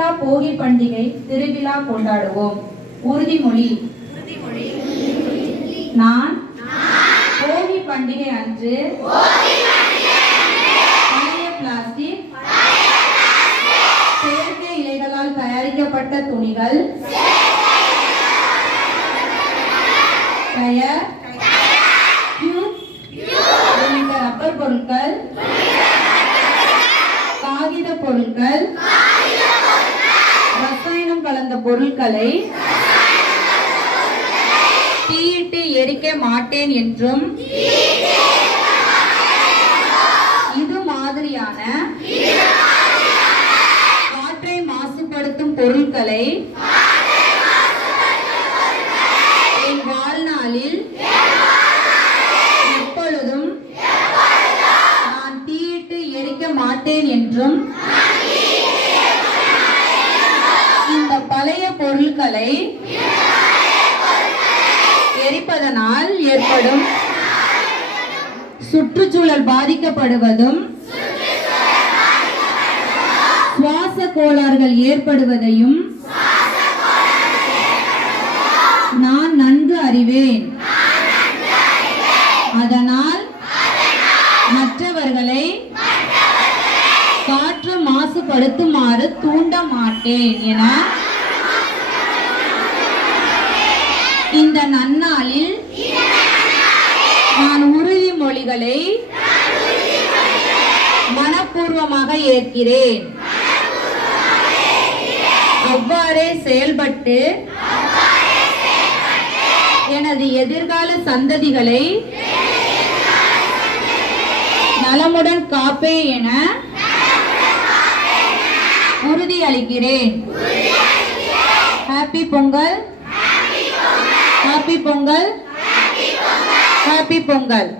குறையில்லா போகி பண்டிகை திருவிழா கொண்டாடுவோம். உறுதிமொழி. நான் போகி பண்டிகை அன்று பழைய பிளாஸ்டிக், செயற்கை இலைகளால் தயாரிக்கப்பட்ட துணிகள், டயர், உள்ளிட்ட ரப்பர் பொருட்கள், காகித பொருட்கள், ரசாயனம் கலந்த பொருட்களை தீயிட்டு எரிக்க மாட்டேன் என்றும், இது மாதிரியான காற்றை மாசுபடுத்தும் பொருட்களை என் வாழ்நாளில் எப்பொழுதும் நான் தீயிட்டு எரிக்க மாட்டேன் என்றும், இந்த பழைய பொருட்களை எரிப்பதனால் ஏற்படும் சுற்றுச்சூழல் பாதிக்கப்படுவதும், சுவாச கோளாறுகள் ஏற்படுவதையும் நான் நன்கு அறிவேன். அதனால் மற்றவர்களை காற்று மாசுபடுத்துமாறு தூண்ட மாட்டேன் என இந்த நன்னாளில் நான் உறுதிமொழிகளை மனப்பூர்வமாக ஏற்கிறேன். அவ்வாறே செயல்பட்டு எனது எதிர்கால சந்ததிகளை நலமுடன் காப்பேன் என உறுதியளிக்கிறேன். Happy Pongal, happy Pongal, happy Pongal.